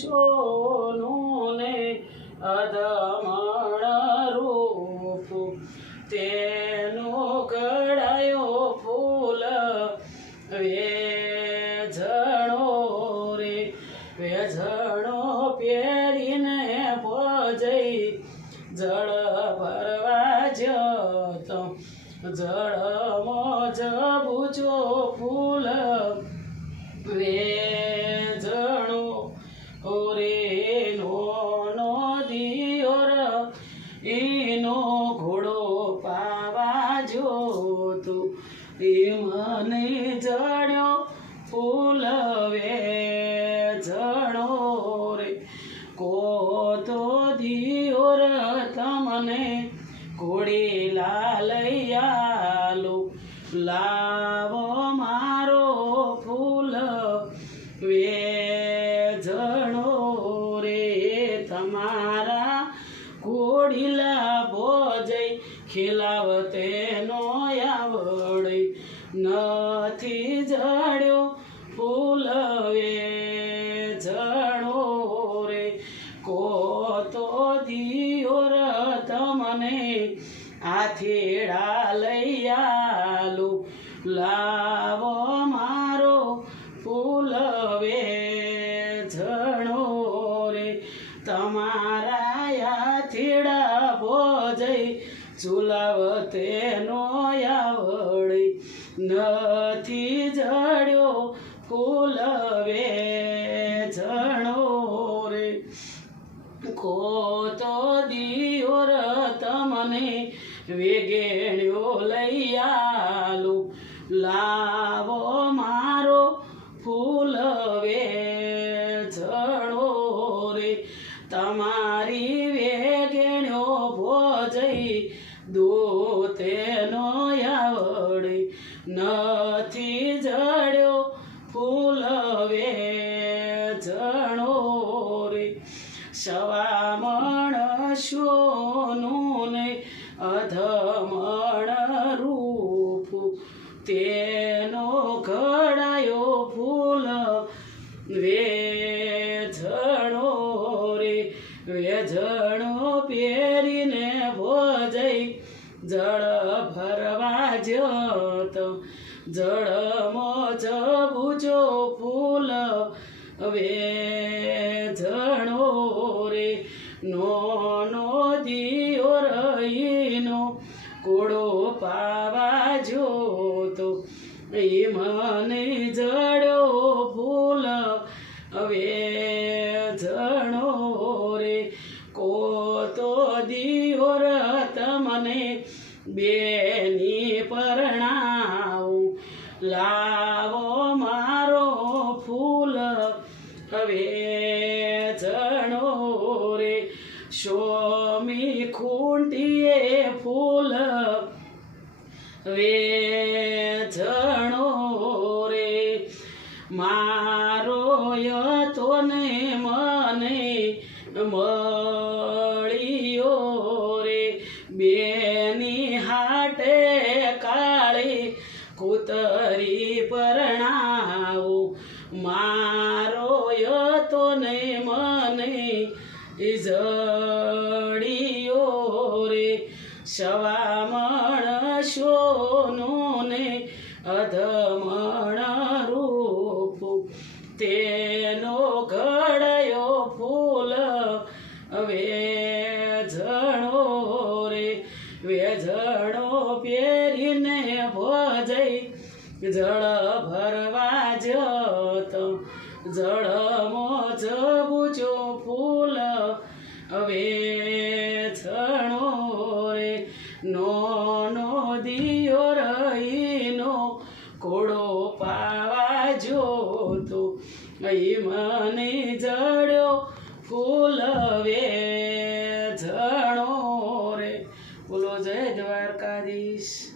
સોનું ને અધમણ રૂપ તેનું ઘડાયો ફૂલ વેઝણો રે વેઝણો પહેરીને ભજઈ જળ ભરવા જતો જળમાં જબુજો ફૂલ વેઝણો રે નો દિયોર એનો ઘોડો પાવા જોતું એ મને જડ્યો ફૂલ વેઝણો રે કોતો દિયોર તમને ઘોડીલા લઈ આલો લાવો મારો ફૂલ વેઝણો રે તમારા ઘોડીલા ભોજઈ ખીલાવતે નો આવડે નથી જડ્યો ફૂલ વેઝણો રે કોતો દિયોર તમને આથેડા લઈ આલો લાવો મારો ફૂલ વેઝણો રે તમારા આથેડા ભોજઈ ઝુલાવતે નો આવડે નથી જડ્યો ફૂલ વેઝણો રે કોતો દિયોર તમને વેગેણ્યો લઈ આલો લાવો મારો ફૂલ વેઝણો રે તમારી વેગેણ્યો ભોજઈ દૂતે નો આવડે નથી જડ્યો ફૂલ વેઝણો રે સવામણ સોનું ને અધમણ રૂપ તેનો ઘડાયો ફૂલ વેઝણો રે વેઝણો પહેરીને ભજઈ જળ ભરવા જતો જળમાં જબુજો ફૂલ વેઝણો રે નો દિયોર ઈનો કોડો પાવા જોતો એ મને જડ્યો ફૂલ વેઝણો રે કોતો દિયોર તમને બેની પરણાવું લાવો મારો ફૂલ વેઝણો રે સોમી ખૂંટીએ ફૂલ વેઝણો રે મારો યતો ને મને મળ્યો રે બેની હાટે કાળી કૂતરી પરણાવું મારો યતો ને મને જડિયો રે સવામણ સોનું ને અધમણ રૂપ તેનો ઘડાયો ફૂલ વેઝણો રે વેઝણો પહેરીને ભજઈ જળ ભરવા જતો જળમાં જબુજો ફૂલ વેઝણો રે નો દિયોર ઈનો કોડો પાવા જોતો મને જડ્યો ફૂલ વેઝણો રે બોલો જય દ્વારકાધીશ।